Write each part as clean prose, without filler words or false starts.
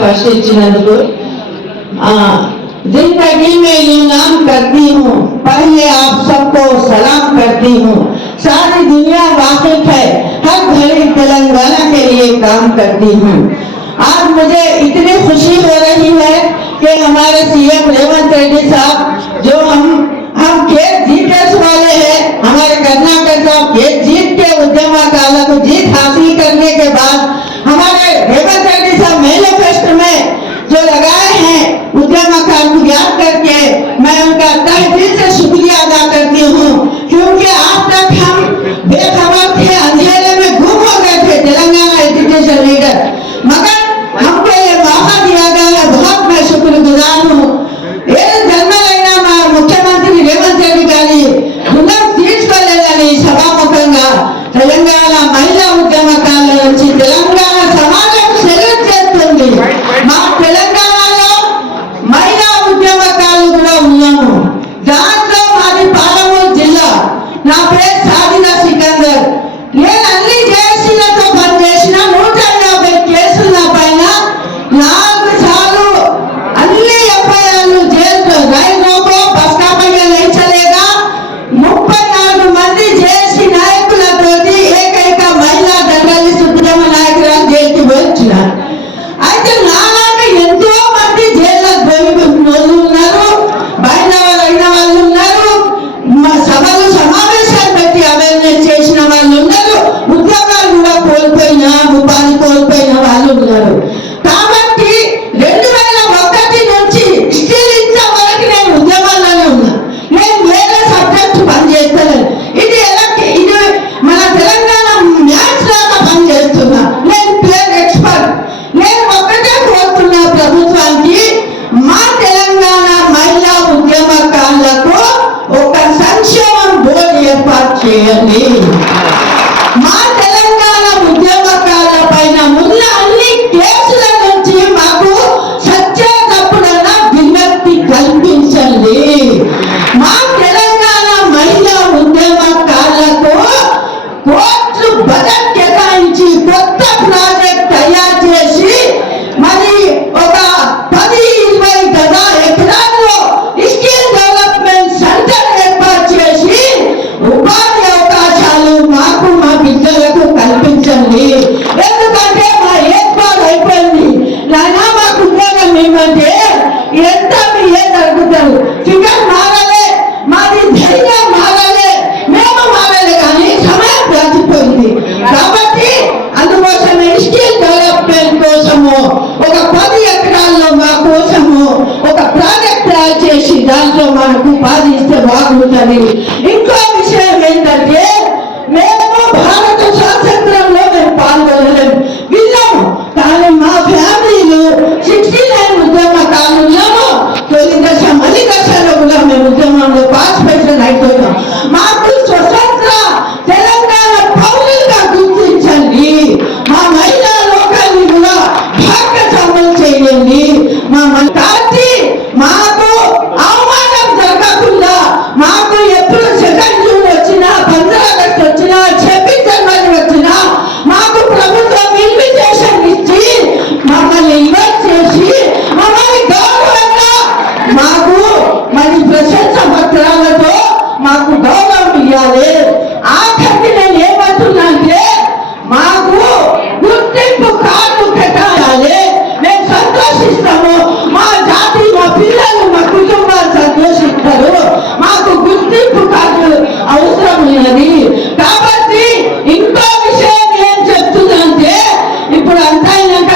First इచ్చినందుకు जिंदगी में यूं नाम करती हूँ, पहले आप सबको सलाम करती हूँ। सारी दुनिया वाकिफ है, हर घड़ी तेलंगाना के लिए काम करती हूँ। आज मुझे इतनी खुशी हो रही है कि हमारे सीएम रेवंत रेड्डी साहब जो हम खेत जीत वाले हैं, हमारे कर्नाटक साहब खेत जीत के उद्यमकाला को जीत हासिल करने के बाद हमारे रेवंत रेड्डी साहब मैनिफेस्टो में जो लगाए हैं उद्यमकाल को याद करके मैं उनका तहे दिल से शुक्रिया अदा करती हूँ, क्योंकि आज तक हम बेखबर थे, अंधेरे में गुम हो गए थे तेलंगाना एजुकेशन लीडर, मगर हमको ये मौका दिया गया है, बहुत मैं शुक्रगुजार हूँ। ये జన్మలైన మా ముఖ్యమంత్రి రేవంత్ రెడ్డి గారి గుణం తీర్చుకోలేదని సభాముఖంగా తెలంగాణ మహిళా ఉద్యమకాల నుంచి తెలంగాణ సమాజం సెలెక్ట్ చేస్తుంది। మా తెలంగాణలో మహిళా ఉద్యమకాలు కూడా ఉన్నాము, దాంట్లో మాది పాలమూరు జిల్లా, నా పేరు సాదినా సికందర్। నేను అన్ని కేసులతో పనిచేసిన 150 కేసుల పైన 4 सालों अन्नी एफआईआर जेल రైలు రోకో బస్ కాపయ్య नहीं चलेगा 34 మంది జేసీ నాయకులతోటి ఏకైక మహిళా దండలి సుబ్రహ్మ నాయకురాలు జైలుకి వచ్చినారు। అయితే నాలాగా ఎంతో మంది జైల్లో ఉన్నారు, బయట అయిన వాళ్ళు ఉన్నారు, సభలు సమావేశాలు పెట్టి అవేర్నెస్ చేసిన వాళ్ళు ఉన్నారు, ఉద్యోగాలు కూడా కోల్పోయిన ఉపాధి కోల్పోయిన వాళ్ళు ఉన్నారు। కాబట్టి 2001 నుంచి స్టిల్ ఇంతవరకు నేను ఉద్యమాల్లోనే ఉన్నా, నేను వేరే సబ్జెక్ట్ పనిచేస్తాను। ఇది మన తెలంగాణ మ్యాథ్స్ లాగా పనిచేస్తున్నా, నేను ప్లేన్ ఎక్స్పర్ట్। నేను ఒక్కటే కోరుతున్నా ప్రభుత్వానికి, మా తెలంగాణ మహిళా ఉద్యమకారులకు ఒక సంక్షేమం బోర్డు ఏర్పాటు చేయండి। మా తెలంగాణ ఉద్యమకాల పైన ఉన్న అన్ని కేసుల నుంచి మాకు సత్యాదప్పుడన్నా విముక్తి కల్పించండి। మా తెలంగాణ మహిళా ఉద్యమకారులకు కోట్లు బడ్జెట్ కేటాయించి కొత్త ప్రాజెక్ట్ తయారు చేసి మరి ఒక 10-20 గజాల ఎకరాల్లో స్కిల్ డెవలప్మెంట్ సెంటర్ ఏర్పాటు చేసి ఉపాధి అవకాశాలు మాకు మా బిడ్డలకు కల్పించండి। ఎందుకంటే మా ఏర్పాటు అయిపోయింది, నాయన మాకు ఉద్యోగం ఏమంటే ఎంత ఏం అడుగుతారు, ఫిగర్ మారలే, మాది ధైర్యం మారలే, మేము మారలే, కానీ సమయం గడిచిపోయింది। కాబట్టి అందుకోసమే స్కిల్ డెవలప్మెంట్ కోసము ఒక 10 ఎకరాల్లో మా కోసము ఒక ప్రాజెక్ట్ తయారు చేసి దాంట్లో మనకు ఉపాధి ఇస్తే బాగుంటుంది। ఇంకో విషయం ఏంటంటే మేము భారత స్వాతంత్రంలో మేము పాల్గొనలేము, విన్నాము, కానీ మా ఫ్యామిలీలు 69 ఉద్యమకాలు ఉన్నాము, తొలి దశ మలి దశలో కూడా మేము ఉద్యమంలో పార్టిసిపేషన్ అయిపోయినాం। మాకు స్వతంత్ర తెలంగాణ పౌరులుగా గుర్తించండి, మా మహిళా లోకాన్ని కూడా భాగస్వామ్యం చేయండి। కాబట్టి మాకు అవమానం జరగకుండా, మాకు ఎప్పుడు 2 జూన్ వచ్చినా 15 ఆగస్టు వచ్చినా 26 జనవరి వచ్చినా మాకు ప్రభుత్వం ఇన్విటేషన్ ఇచ్చి మమ్మల్ని ఇన్వైట్ చేసి మమ్మల్ని గౌరవంగా మాకు మరి ప్రశంస పత్రాలతో మాకు గౌరవం ఇవ్వాలి। ఆఖరికి నేను ఏమంటున్నా అంటే మాకు గుర్తింపు కార్డు పెట్టాలి, మేము సంతోషిస్తాము, మా జాతి మా పిల్లలు మా కుటుంబాలు సంతోషిస్తారు, మాకు గుర్తింపు కార్డు అవసరం ఉన్నది। కాబట్టి ఇంకో విషయం ఏం చెప్తుందంటే ఇప్పుడు అంతా అయినాక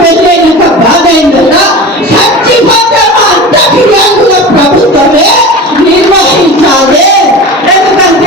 పెళ్లి అయినాక బాధ అయిందట, చచ్చిపోతే మా అంత ఫిర్యాదుల ప్రభుత్వమే నిర్వహించాలి। ఎందుకంటే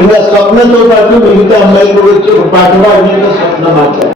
ఇంకా స్వప్నంతో పాటు మిగతా అమ్మాయిలు కూడా వచ్చి ఒక పాట పాడిన స్వప్న మాట్లాడారు.